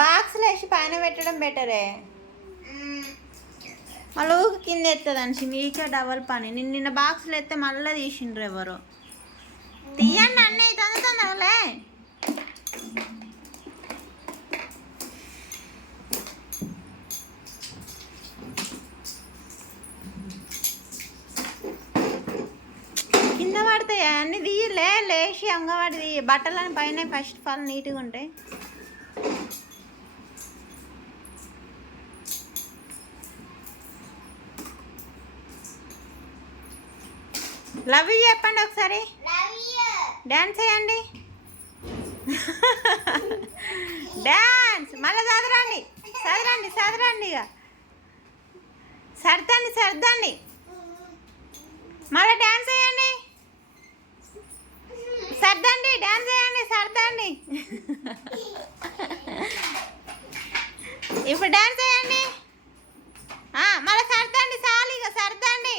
బాక్స్లో వేసి పైన పెట్టడం బెటరే. మళ్ళీ ఊకి కింద ఎత్తది అనిసి మీకే డబల్ పని. నిన్న బాక్స్లో ఎత్తే మళ్ళీ తీసిండ్రు ఎవరు. తీయండి అన్నీ తొందరలే. కింద పడతాయి అన్నీ తీయలే. లేచి అంగవాడి తీయ. బట్టలని పైన ఫస్ట్ ఆఫ్ ఆల్ నీట్గా ఉంటాయి. లవ్ యూ చెప్పండి ఒకసారి. డ్యాన్స్ చేయండి. డ్యాన్స్ మళ్ళీ చదరండి చదరండి చదరండి. ఇక సర్దండి సర్దండి. మళ్ళీ డ్యాన్స్ చేయండి. సర్దండి డ్యాన్స్ చేయండి సర్దండి. ఇప్పుడు డ్యాన్స్ చేయండి. మళ్ళీ సర్దండి చాలు. ఇక సర్దండి.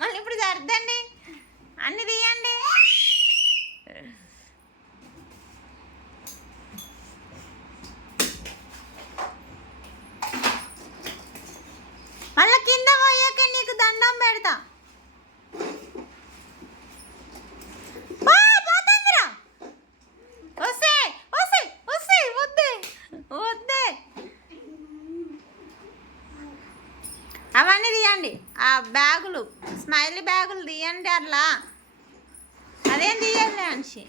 మళ్ళీ ఇప్పుడు సర్దండి. అన్ని తీయండి. మళ్ళీ కింద పోయాక నీకు దండం పెడతా. పోతుందిరా. వస్తే వస్తే వస్తే వద్దే వద్దే. అవన్నీ తీయండి. ఆ బ్యాగులు స్మైలీ బ్యాగులు తీయండి. అట్లా అదేం తీయాలి అనిషి.